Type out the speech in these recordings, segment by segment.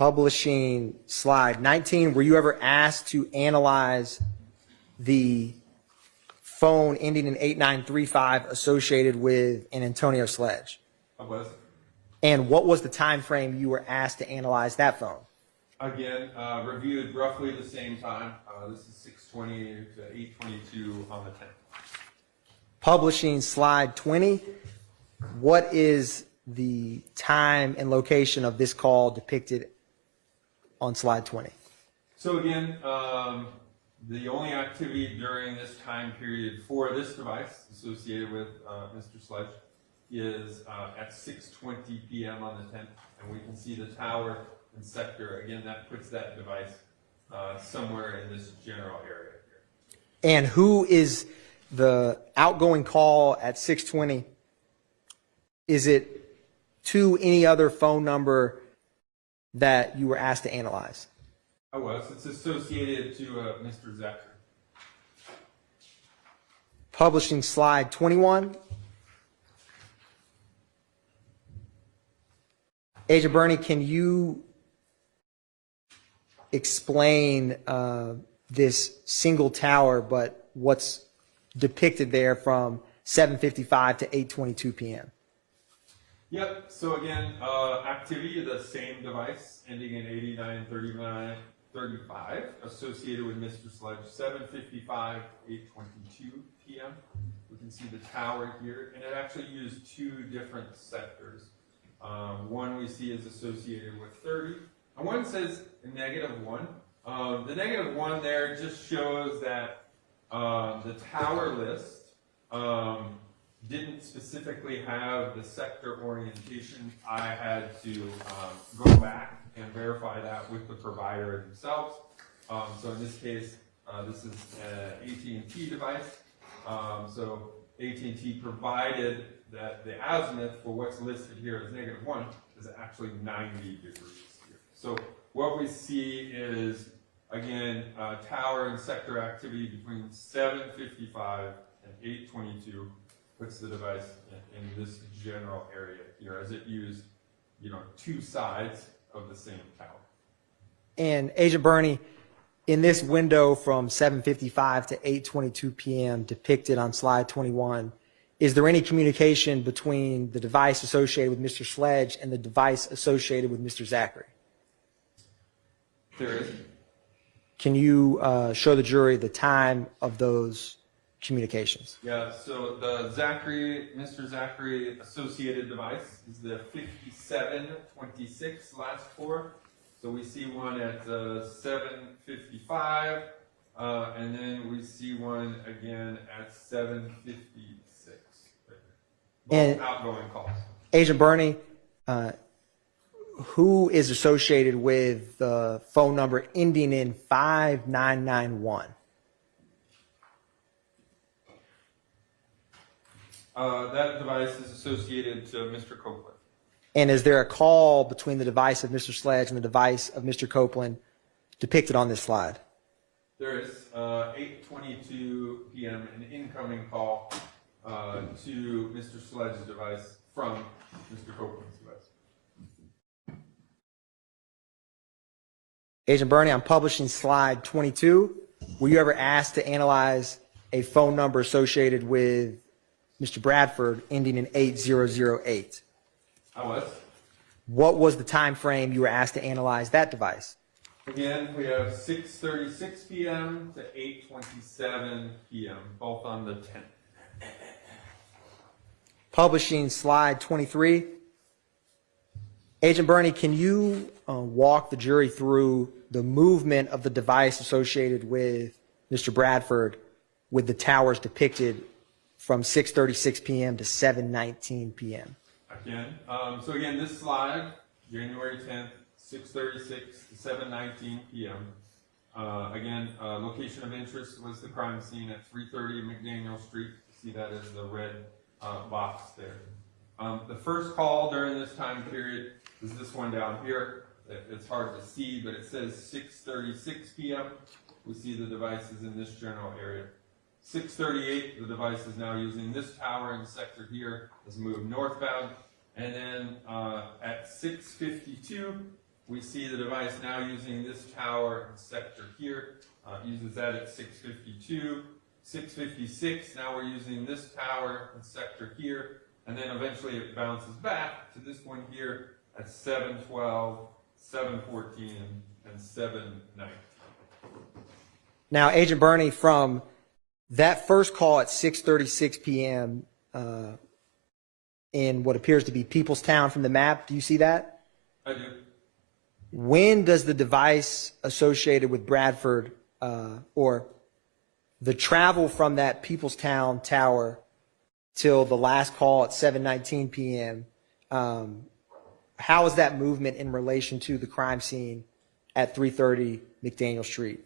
Publishing slide 19. Were you ever asked to analyze the phone ending in 8935 associated with an Antonio Sledge? I was. And what was the time frame you were asked to analyze that phone? Again, reviewed roughly the same time. This is 6:20 to 8:22 on the 10th. Publishing slide 20. What is the time and location of this call depicted on slide 20? So again, the only activity during this time period for this device associated with Mr. Sledge is at 6:20 p.m. on the 10th, and we can see the tower and sector. Again, that puts that device somewhere in this general area here. And who is the outgoing call at 6:20? Is it to any other phone number that you were asked to analyze? I was. It's associated to Mr. Zachary. Publishing slide 21. Agent Berni, can you explain this single tower, but what's depicted there from 7:55 to 8:22 p.m.? Yep. So again, activity of the same device ending in 8935 associated with Mr. Sledge, 7:55, 8:22 p.m. We can see the tower here, and it actually used two different sectors. One we see is associated with 30, and one says -1. The -1 there just shows that the tower list didn't specifically have the sector orientation. I had to go back and verify that with the provider themselves. So in this case, this is an AT&T device. So AT&T provided that the azimuth for what's listed here as -1 is actually 90 degrees here. So what we see is, again, tower and sector activity between 7:55 and 8:22 puts the device in this general area here, as it used, two sides of the same tower. And Agent Berni, in this window from 7:55 to 8:22 p.m. depicted on slide 21, is there any communication between the device associated with Mr. Sledge and the device associated with Mr. Zachary? There is. Can you show the jury the time of those communications? Yeah, so the Mr. Zachary associated device is the 5726 last four. So we see one at 7:55, and then we see one again at 7:56. Both And outgoing calls. Agent Berni, who is associated with the phone number ending in 5991? That device is associated to Mr. Copeland. And is there a call between the device of Mr. Sledge and the device of Mr. Copeland depicted on this slide? There is 8:22 p.m. an incoming call to Mr. Sledge's device from Mr. Copeland's device. Agent Berni, I'm publishing slide 22. Were you ever asked to analyze a phone number associated with Mr. Bradford ending in 8008? I was. What was the time frame you were asked to analyze that device? Again, we have 6:36 p.m. to 8:27 p.m., both on the 10th. Publishing slide 23. Agent Berni, can you walk the jury through the movement of the device associated with Mr. Bradford with the towers depicted from 6:36 p.m. to 7:19 p.m.? So again, this slide, January 10th, 6:36 to 7:19 p.m. Location of interest was the crime scene at 330 McDaniel Street. You see that as the red box there. The first call during this time period is this one down here. It's hard to see, but it says 6:36 p.m. We see the device is in this general area. 6:38, the device is now using this tower and sector here, has moved northbound. And then at 6:52, we see the device now using this tower and sector here, uses that at 6:52, 6:56, now we're using this tower and sector here, and then eventually it bounces back to this one here at 7:12, 7:14, and 7:19. Now, Agent Berni, from that first call at 6:36 p.m. In what appears to be Peoplestown from the map, do you see that? I do. When does the device associated with Bradford, or the travel from that Peoplestown tower till the last call at 7:19 p.m., how is that movement in relation to the crime scene at 330 McDaniel Street?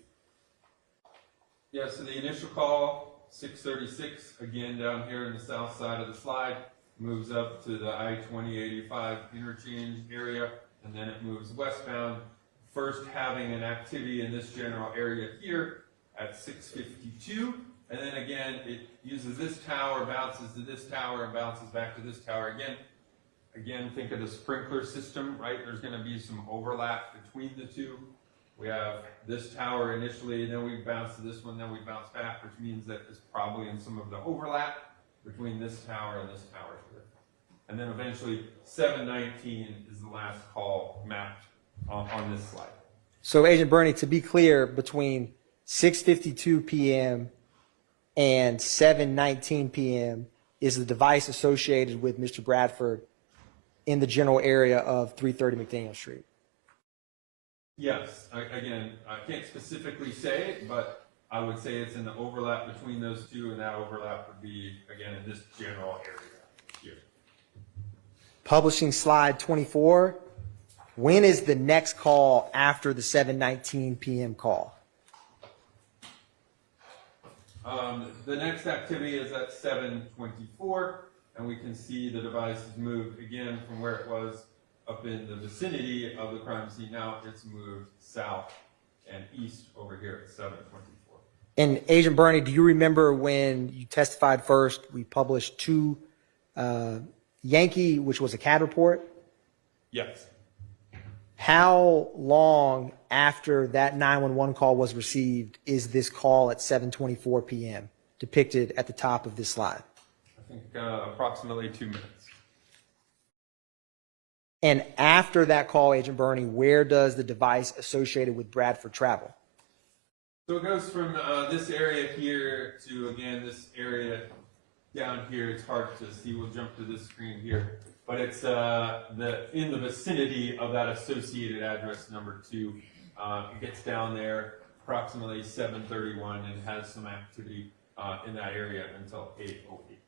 Yeah, so the initial call, 6:36, again down here in the south side of the slide, moves up to the I-2085 interchange area, and then it moves westbound, first having an activity in this general area here at 6:52, and then again it uses this tower, bounces to this tower, and bounces back to this tower again. Again, think of the sprinkler system, right? There's going to be some overlap between the two. We have this tower initially, then we bounce to this one, then we bounce back, which means that it's probably in some of the overlap between this tower and this tower here. And then eventually 7:19 is the last call mapped on this slide. So, Agent Berni, to be clear, between 6:52 p.m. and 7:19 p.m. is the device associated with Mr. Bradford in the general area of 330 McDaniel Street? Yes, again, I can't specifically say it, but I would say it's in the overlap between those two, and that overlap would be, again, in this general area here. Publishing slide 24. When is the next call after the 7:19 p.m. call? The next activity is at 7:24, and we can see the device has moved again from where it was up in the vicinity of the crime scene. Now it's moved south and east over here at 7:24. And Agent Berni, do you remember when you testified first, we published two Yankee, which was a CAD report? Yes. How long after that 911 call was received is this call at 7:24 p.m. depicted at the top of this slide? I think approximately 2 minutes. And after that call, Agent Berni, where does the device associated with Bradford travel? So it goes from this area here to, again, this area down here. It's hard to see. We'll jump to this screen here. But it's in the vicinity of that associated address number 2. It gets down there approximately 7:31 and has some activity in that area until 8:08.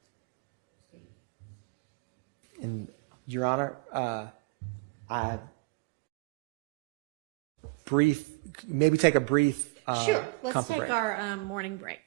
And Your Honor, maybe take a brief Sure. Let's comfort take break. our morning break.